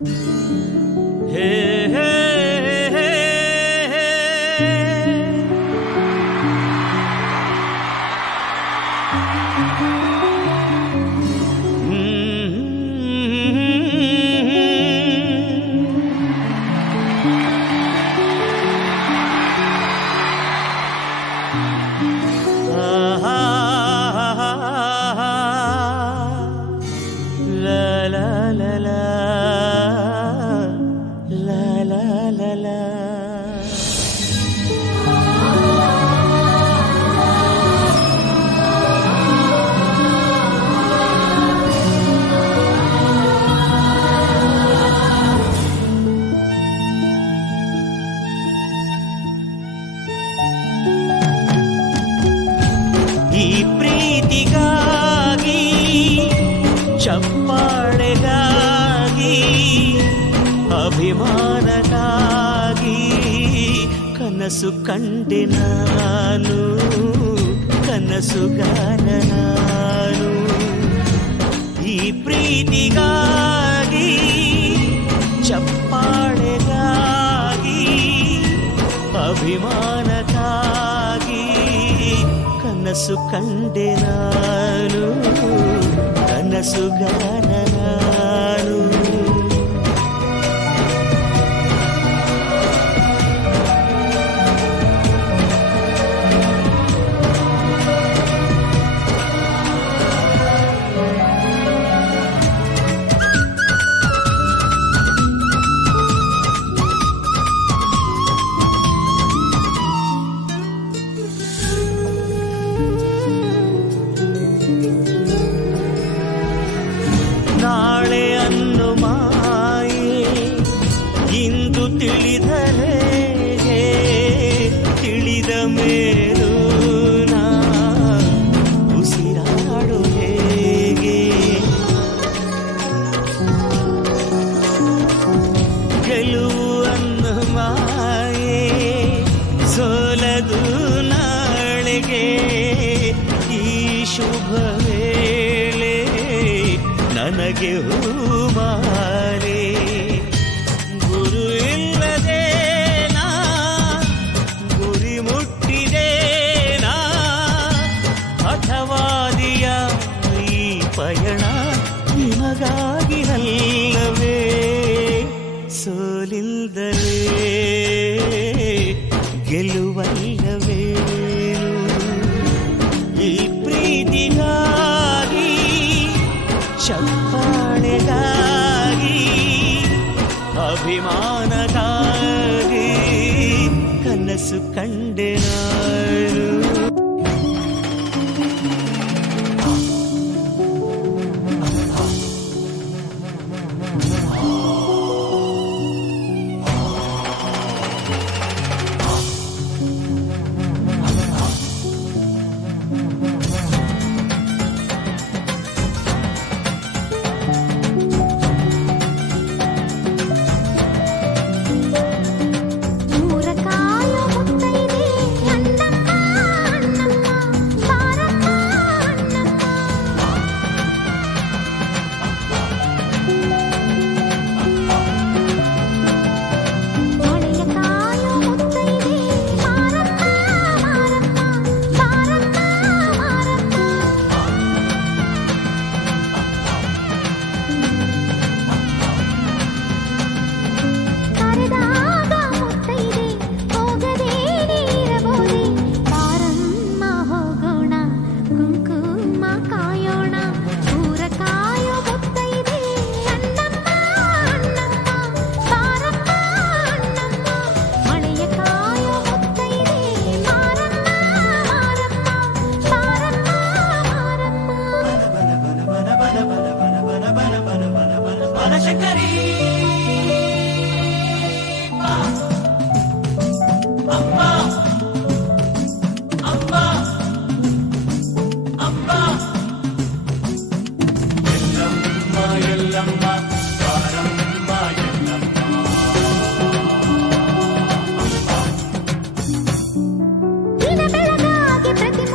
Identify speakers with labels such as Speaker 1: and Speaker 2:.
Speaker 1: Música కనసు కండి నాను కనసుగాననాను ఈ ప్రీతిగాగి ಚಪ್ಪಾಳೆಗಾಗಿ ಅಭಿಮಾನಕ್ಕಾಗಿ ಕನಸು ಕಂಡೆ ನಾನು ಕನಸುಗಳ ತಿಳಿದ యేసు కండెనా
Speaker 2: aquí.